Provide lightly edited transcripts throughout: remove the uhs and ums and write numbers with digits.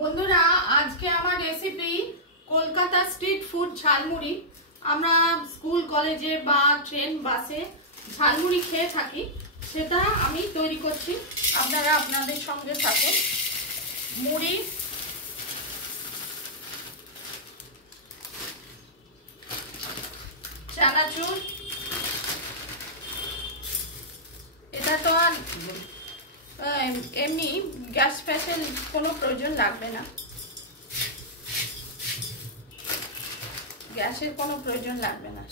বন্ধুরা আজকে আমার recipe Kolkata street food jhalmuri. আমরা স্কুল কলেজে বা ট্রেন বাসে ঝালমুড়ি খেয়ে থাকি, সেটা আমি তৈরি করছি। আপনারা আপনাদের সঙ্গে থাকুন। মুড়ি, চানাচুর, এটা তো আর এমনি গ্যাস ফ্যাসের কোনো প্রয়োজন লাগবে না, গ্যাসের কোনো প্রয়োজন লাগবে না,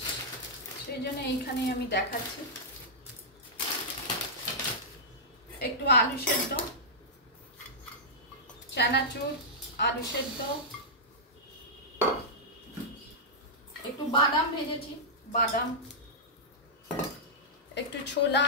সেই জন্য এইখানে আমি দেখাচ্ছি। একটু আলু সেদ্ধ, চানাচুর, আলু সেদ্ধ, একটু বাদাম ভেজেছি, বাদাম, একটু ছোলা,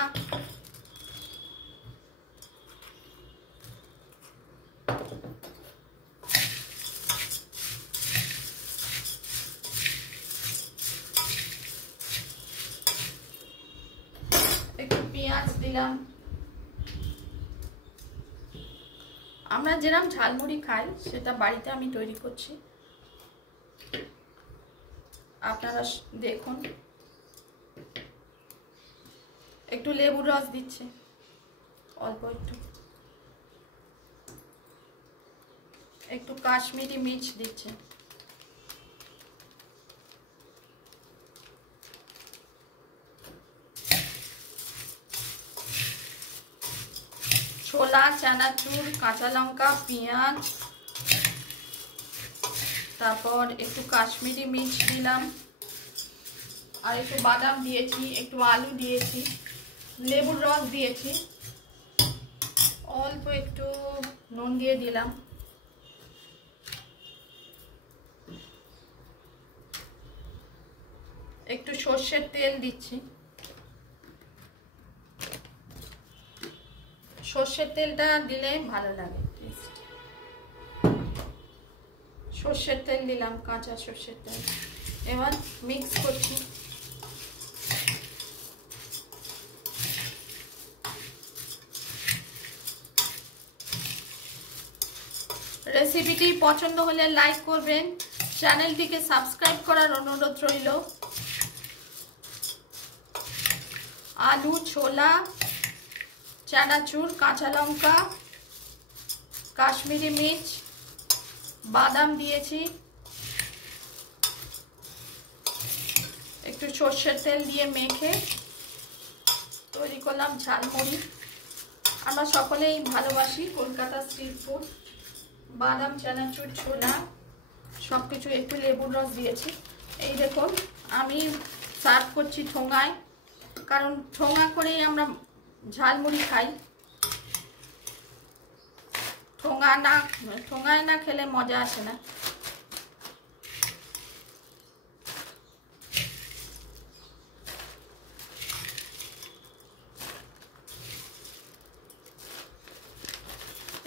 একটু পেঁয়াজ দিলাম। আমরা যেরকম ঝালমুড়ি খাই সেটা বাড়িতে আমি তৈরি করছি, আপনারা দেখুন। একটু লেবুর রস দিচ্ছে, অল্প একটু, একটু কাশ্মীরি মির্চ দিচ্ছে, ছোলা, চানাচুর, কাঁচা লঙ্কা, পেঁয়াজ, তারপর একটু কাশ্মীরি মির্চ দিলাম, আর একটু বাদাম দিয়েছি, একটু আলু দিয়েছি, লেবুর রস দিয়েছি, অল্প একটু নুন দিয়ে দিলাম, একটু সর্ষের তেল দিচ্ছি। সর্ষের তেলটা দিলে ভালো লাগে টেস্ট। সর্ষের তেল দিলাম, কাঁচা সর্ষের তেল। এবার মিক্স করছি। রেসিপিটি পছন্দ হলে লাইক করবেন, চ্যানেলটিকে সাবস্ক্রাইব করার অনুরোধ রইল। আলু, ছোলা, চানাচুর, কাঁচা লঙ্কা, কাশ্মীরি মির্চ, বাদাম দিয়েছি, একটু সর্ষের তেল দিয়ে মেখে তৈরি করলাম ঝালমুড়ি। আমরা সকলেই ভালোবাসি কলকাতা স্ট্রিট ফুড। বাদাম, চানাচুর, ছোলা সবকিছু, একটু লেবুর রস দিয়েছি। এই দেখুন আমি সার্ভ করছি ঠোঙায়, কারণ ঠোঙা করেই আমরা ঝালমুড়ি খাই। ঠোঙায় না খেলে মজা আসে না।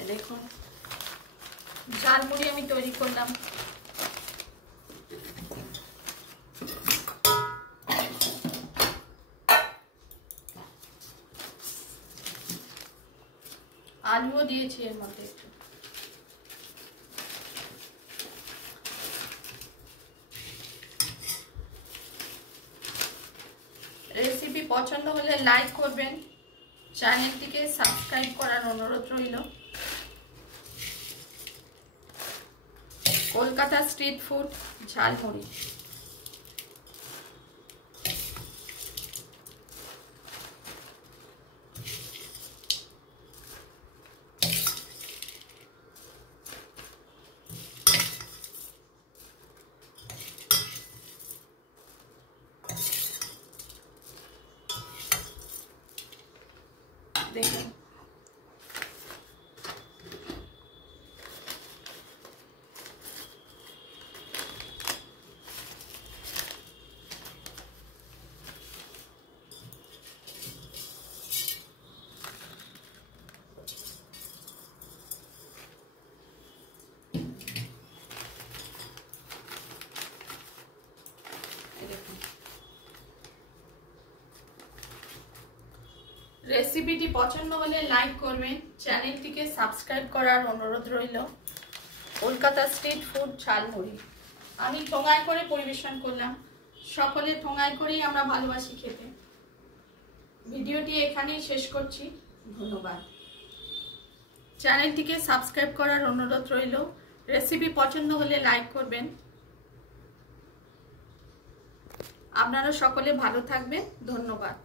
দেখুন ঝালমুড়ি আমি তৈরি করলাম। আলুও দিয়েছি এর মধ্যে একটু। রেসিপি পছন্দ হলে লাইক করবেন, চ্যানেলটিকে সাবস্ক্রাইব করার অনুরোধ রইল। Kolkata street food jhalmuri. দেখুন রেসিপিটি পছন্দ হলে লাইক করবেন, চ্যানেলটিকে সাবস্ক্রাইব করার অনুরোধ রইল। Kolkata street food jhalmuri. আমি ঠোঙায় করে পরিবেশন করলাম। সকলে ঠোঙায় করেই আমরা ভালোবাসি খেতে। ভিডিওটি এখানেই শেষ করছি। ধন্যবাদ। চ্যানেলটিকে সাবস্ক্রাইব করার অনুরোধ রইল। রেসিপি পছন্দ হলে লাইক করবেন। আপনারা সকলে ভালো থাকবেন। ধন্যবাদ।